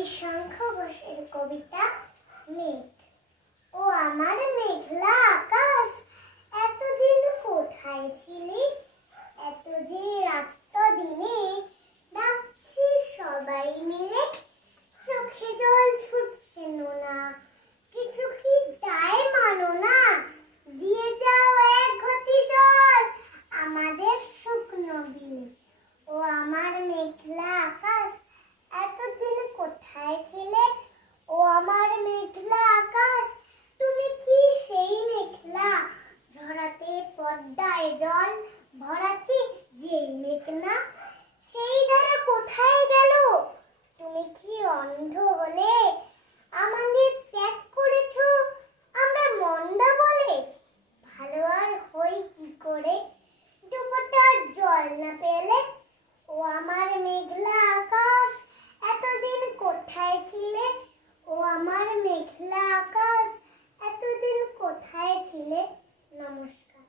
কবি শঙ্খ ঘোষের কবিতা মেঘ। ও আমার মেঘলা আকাশ, এতদিন কোথায় ছিলি? এত যে রাত দিনে ডাকছি সবাই মিলে, চোখে জল ছুটছে নোনা, কিছু কি দায় মানো না? দিয়ে যাও এক ঘটি জল আমাদের শুকনো বিলে। ও আমার মেঘলা আকাশ, এতদিন কোথায় ছিলে? ও আমার মেঘলা আকাশ, তুমি কি সেই মেঘলা ঝরাতে পদ্মায় জল ভরাতে যেই মেঘ না? সেই ধারা কোথায় গেল? তুমি কি অন্ধ হলে আমাদের ত্যাগ করেছো আমরা মন্দা বলে? ভালো আর হই কি করে দুপোটা জল না পেলে? ও আমার মেঘলা আকাশ, এতদিন কোথায় ছিলে? ও আমার মেঘলা আকাশ, এতদিন কোথায় ছিলে? নমস্কার।